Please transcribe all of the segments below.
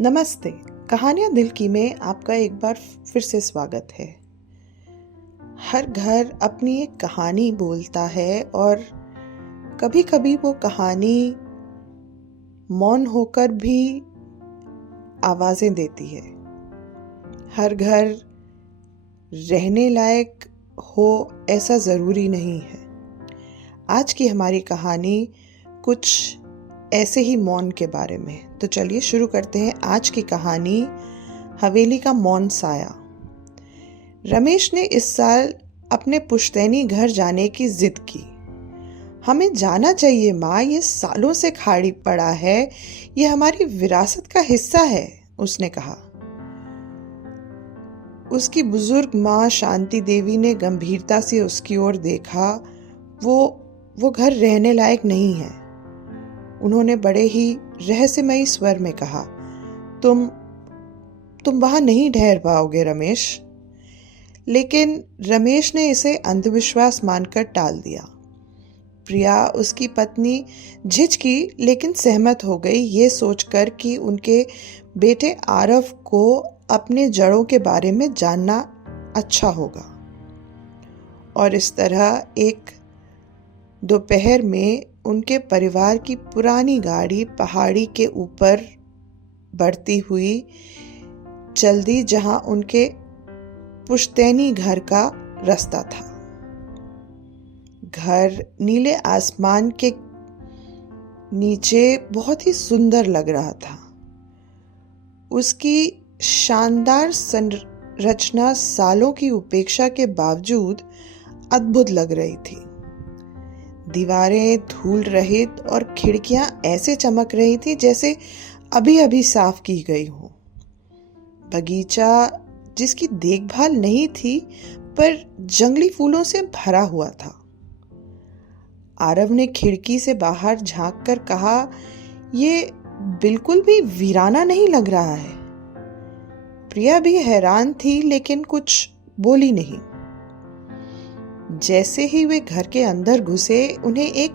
नमस्ते। कहानियाँ दिल की में आपका एक बार फिर से स्वागत है। हर घर अपनी एक कहानी बोलता है और कभी-कभी वो कहानी मौन होकर भी आवाज़ें देती है। हर घर रहने लायक हो ऐसा ज़रूरी नहीं है। आज की हमारी कहानी कुछ ऐसे ही मौन के बारे में। तो चलिए शुरू करते हैं आज की कहानी, हवेली का मौन साया। रमेश ने इस साल अपने पुश्तैनी घर जाने की जिद की। हमें जाना चाहिए माँ, ये सालों से खाली पड़ा है, ये हमारी विरासत का हिस्सा है, उसने कहा। उसकी बुजुर्ग माँ शांति देवी ने गंभीरता से उसकी ओर देखा। वो घर रहने लायक नहीं है। उन्होंने बड़े ही रहस्यमयी स्वर में कहा, तुम वहां नहीं ठहर पाओगे रमेश। लेकिन रमेश ने इसे अंधविश्वास मानकर टाल दिया। प्रिया, उसकी पत्नी, झिझकी लेकिन सहमत हो गई, ये सोचकर कि उनके बेटे आरव को अपने जड़ों के बारे में जानना अच्छा होगा। और इस तरह एक दोपहर में उनके परिवार की पुरानी गाड़ी पहाड़ी के ऊपर बढ़ती हुई चल दी, जहां उनके पुश्तैनी घर का रास्ता था। घर नीले आसमान के नीचे बहुत ही सुंदर लग रहा था। उसकी शानदार संरचना सालों की उपेक्षा के बावजूद अद्भुत लग रही थी। दीवारें धूल रहित और खिड़कियां ऐसे चमक रही थी जैसे अभी अभी साफ की गई हो। बगीचा जिसकी देखभाल नहीं थी पर जंगली फूलों से भरा हुआ था। आरव ने खिड़की से बाहर झांककर कहा, ये बिल्कुल भी वीराना नहीं लग रहा है। प्रिया भी हैरान थी लेकिन कुछ बोली नहीं। जैसे ही वे घर के अंदर घुसे, उन्हें एक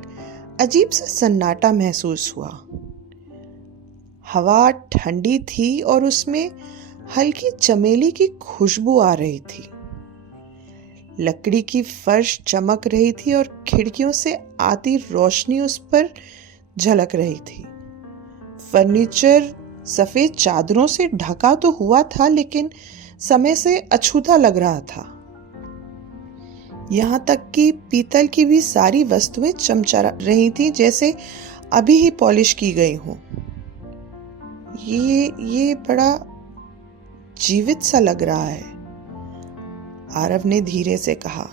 अजीब सा सन्नाटा महसूस हुआ। हवा ठंडी थी और उसमें हल्की चमेली की खुशबू आ रही थी। लकड़ी की फर्श चमक रही थी और खिड़कियों से आती रोशनी उस पर झलक रही थी। फर्नीचर सफेद चादरों से ढका तो हुआ था लेकिन समय से अछूता लग रहा था। यहाँ तक कि पीतल की भी सारी वस्तुएं चमचा रही थी जैसे अभी ही पॉलिश की गई हो। ये बड़ा जीवित सा लग रहा है, आरव ने धीरे से कहा।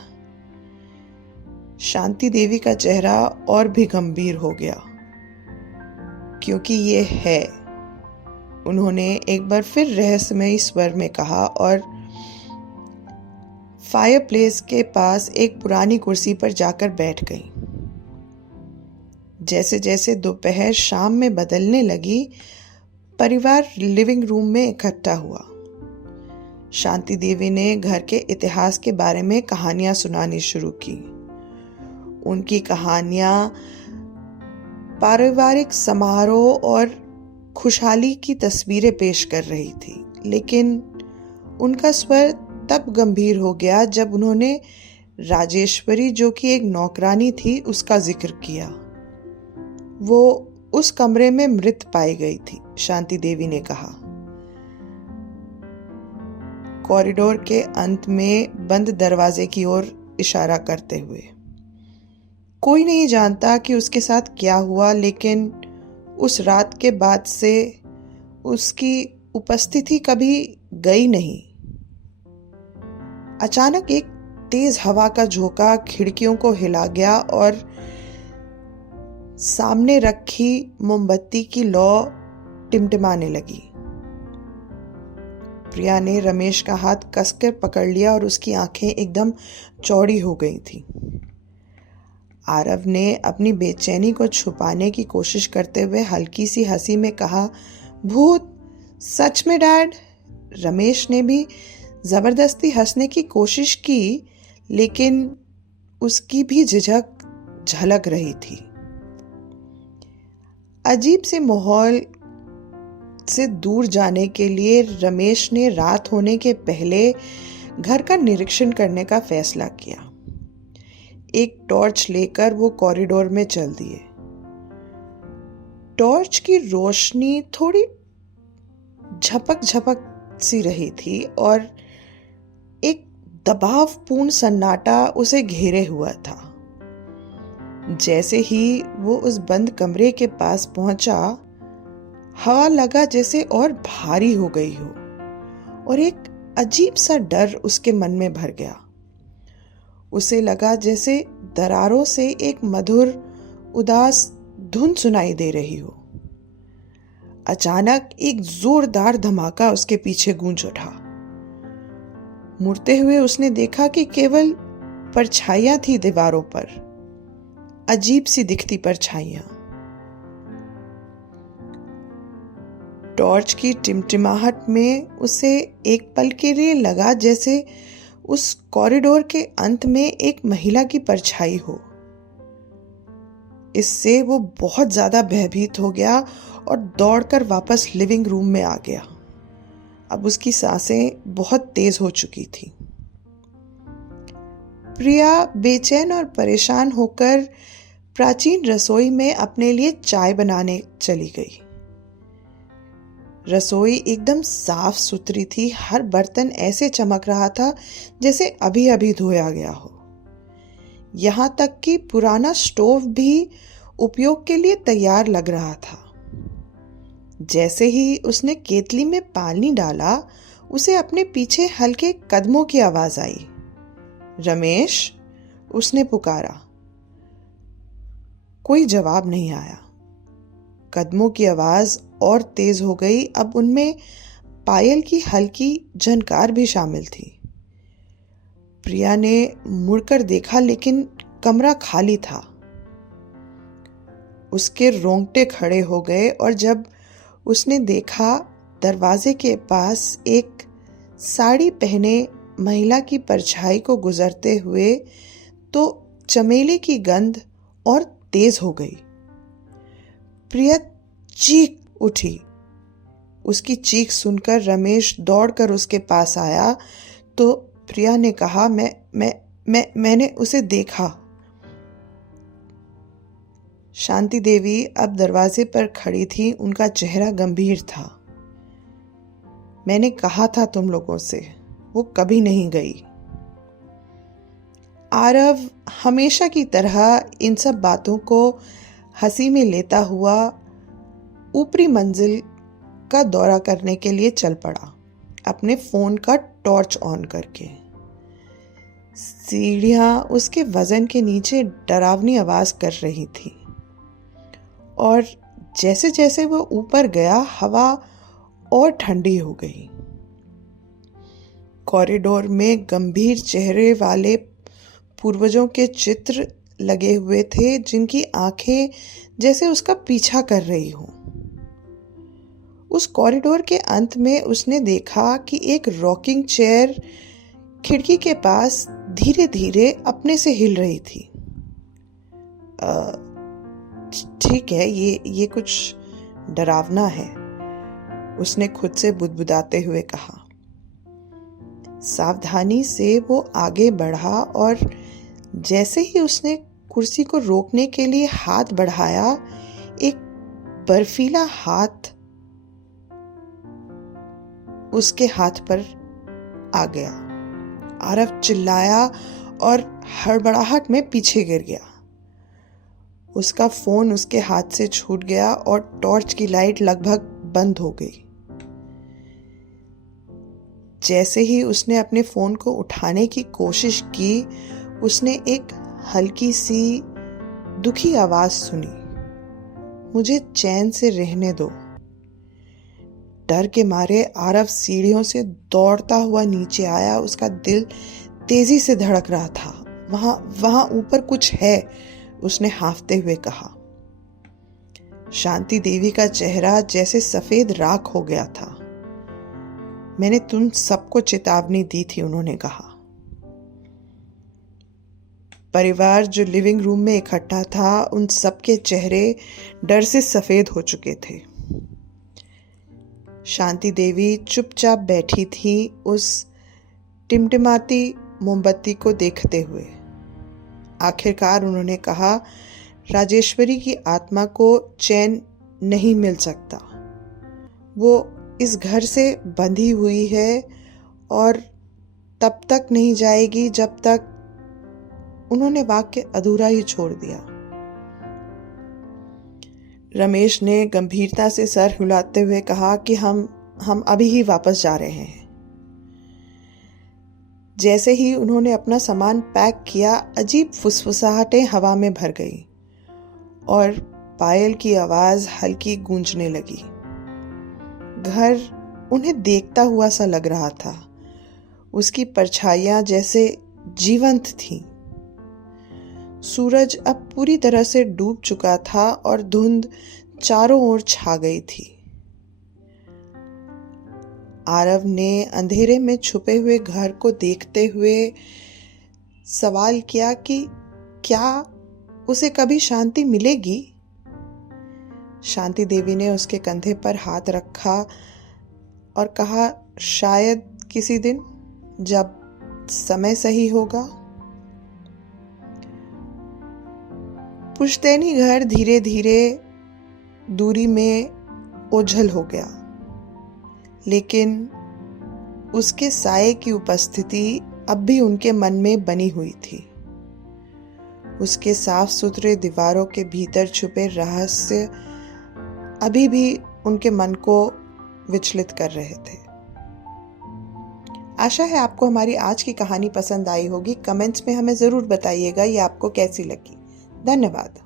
शांति देवी का चेहरा और भी गंभीर हो गया। क्योंकि ये है, उन्होंने एक बार फिर रहस्यमयी स्वर में कहा और फायरप्लेस के पास एक पुरानी कुर्सी पर जाकर बैठ गई। जैसे जैसे दोपहर शाम में बदलने लगी, परिवार लिविंग रूम में इकट्ठा हुआ। शांति देवी ने घर के इतिहास के बारे में कहानियां सुनानी शुरू की। उनकी कहानियां पारिवारिक समारोह और खुशहाली की तस्वीरें पेश कर रही थी, लेकिन उनका स्वर तब गंभीर हो गया जब उन्होंने राजेश्वरी, जो कि एक नौकरानी थी, उसका जिक्र किया। वो उस कमरे में मृत पाई गई थी, शांति देवी ने कहा, कॉरिडोर के अंत में बंद दरवाजे की ओर इशारा करते हुए। कोई नहीं जानता कि उसके साथ क्या हुआ, लेकिन उस रात के बाद से उसकी उपस्थिति कभी गई नहीं। अचानक एक तेज हवा का झोंका खिड़कियों को हिला गया और सामने रखी मोमबत्ती की लौ टिमटिमाने लगी। प्रिया ने रमेश का हाथ कसकर पकड़ लिया और उसकी आंखें एकदम चौड़ी हो गई थी। आरव ने अपनी बेचैनी को छुपाने की कोशिश करते हुए हल्की सी हंसी में कहा, भूत? सच में डैड? रमेश ने भी जबरदस्ती हंसने की कोशिश की, लेकिन उसकी भी झिझक झलक रही थी। अजीब से माहौल से दूर जाने के लिए रमेश ने रात होने के पहले घर का निरीक्षण करने का फैसला किया। एक टॉर्च लेकर वो कॉरिडोर में चल दिए। टॉर्च की रोशनी थोड़ी झपक झपक सी रही थी और एक दबावपूर्ण सन्नाटा उसे घेरे हुआ था। जैसे ही वो उस बंद कमरे के पास पहुंचा, हवा लगा जैसे और भारी हो गई हो और एक अजीब सा डर उसके मन में भर गया। उसे लगा जैसे दरारों से एक मधुर उदास धुन सुनाई दे रही हो। अचानक एक जोरदार धमाका उसके पीछे गूंज उठा। मुड़ते हुए उसने देखा कि केवल परछाइयां थी दीवारों पर, अजीब सी दिखती परछाइयां। टॉर्च की टिमटिमाहट में उसे एक पल के लिए लगा जैसे उस कॉरिडोर के अंत में एक महिला की परछाई हो। इससे वो बहुत ज्यादा भयभीत हो गया और दौड़कर वापस लिविंग रूम में आ गया। अब उसकी सांसें बहुत तेज हो चुकी थी। प्रिया बेचैन और परेशान होकर प्राचीन रसोई में अपने लिए चाय बनाने चली गई। रसोई एकदम साफ सुथरी थी। हर बर्तन ऐसे चमक रहा था जैसे अभी अभी धोया गया हो। यहाँ तक कि पुराना स्टोव भी उपयोग के लिए तैयार लग रहा था। जैसे ही उसने केतली में पानी डाला, उसे अपने पीछे हल्के कदमों की आवाज आई। रमेश, उसने पुकारा। कोई जवाब नहीं आया। कदमों की आवाज और तेज हो गई। अब उनमें पायल की हल्की झनकार भी शामिल थी। प्रिया ने मुड़कर देखा, लेकिन कमरा खाली था। उसके रोंगटे खड़े हो गए और जब उसने देखा दरवाजे के पास एक साड़ी पहने महिला की परछाई को गुजरते हुए, तो चमेली की गंध और तेज हो गई। प्रिया चीख उठी। उसकी चीख सुनकर रमेश दौड़कर उसके पास आया तो प्रिया ने कहा, मैंने उसे देखा। शांति देवी अब दरवाजे पर खड़ी थी। उनका चेहरा गंभीर था। मैंने कहा था तुम लोगों से, वो कभी नहीं गई। आरव हमेशा की तरह इन सब बातों को हंसी में लेता हुआ ऊपरी मंजिल का दौरा करने के लिए चल पड़ा, अपने फोन का टॉर्च ऑन करके। सीढ़ियां उसके वजन के नीचे डरावनी आवाज कर रही थी और जैसे जैसे वो ऊपर गया, हवा और ठंडी हो गई। कॉरिडोर में गंभीर चेहरे वाले पूर्वजों के चित्र लगे हुए थे, जिनकी आंखें जैसे उसका पीछा कर रही हो। उस कॉरिडोर के अंत में उसने देखा कि एक रॉकिंग चेयर खिड़की के पास धीरे धीरे अपने से हिल रही थी। ठीक है, ये कुछ डरावना है, उसने खुद से बुदबुदाते हुए कहा। सावधानी से वो आगे बढ़ा और जैसे ही उसने कुर्सी को रोकने के लिए हाथ बढ़ाया, एक बर्फीला हाथ उसके हाथ पर आ गया। आरव चिल्लाया और हड़बड़ाहट में पीछे गिर गया। उसका फोन उसके हाथ से छूट गया और टॉर्च की लाइट लगभग बंद हो गई। जैसे ही उसने अपने फोन को उठाने की कोशिश की, उसने एक हल्की सी दुखी आवाज सुनी, मुझे चैन से रहने दो। डर के मारे आरव सीढ़ियों से दौड़ता हुआ नीचे आया। उसका दिल तेजी से धड़क रहा था। वहां ऊपर कुछ है, उसने हांफते हुए कहा। शांति देवी का चेहरा जैसे सफेद राख हो गया था। मैंने तुम सबको चेतावनी दी थी, उन्होंने कहा। परिवार जो लिविंग रूम में इकट्ठा था, उन सबके चेहरे डर से सफेद हो चुके थे। शांति देवी चुपचाप बैठी थी उस टिमटिमाती मोमबत्ती को देखते हुए। आखिरकार उन्होंने कहा, राजेश्वरी की आत्मा को चैन नहीं मिल सकता। वो इस घर से बंधी हुई है और तब तक नहीं जाएगी जब तक। उन्होंने वाक्य अधूरा ही छोड़ दिया। रमेश ने गंभीरता से सर हिलाते हुए कहा कि हम अभी ही वापस जा रहे हैं। जैसे ही उन्होंने अपना सामान पैक किया, अजीब फुसफुसाहटें हवा में भर गई और पायल की आवाज हल्की गूंजने लगी। घर उन्हें देखता हुआ सा लग रहा था। उसकी परछाइयां जैसे जीवंत थीं। सूरज अब पूरी तरह से डूब चुका था और धुंध चारों ओर छा गई थी। आरव ने अंधेरे में छुपे हुए घर को देखते हुए सवाल किया कि क्या उसे कभी शांति मिलेगी? शांति देवी ने उसके कंधे पर हाथ रखा और कहा, शायद किसी दिन, जब समय सही होगा। पुश्तैनी घर धीरे धीरे दूरी में ओझल हो गया, लेकिन उसके साये की उपस्थिति अब भी उनके मन में बनी हुई थी। उसके साफ सुथरे दीवारों के भीतर छुपे रहस्य अभी भी उनके मन को विचलित कर रहे थे। आशा है आपको हमारी आज की कहानी पसंद आई होगी। कमेंट्स में हमें ज़रूर बताइएगा ये आपको कैसी लगी। धन्यवाद।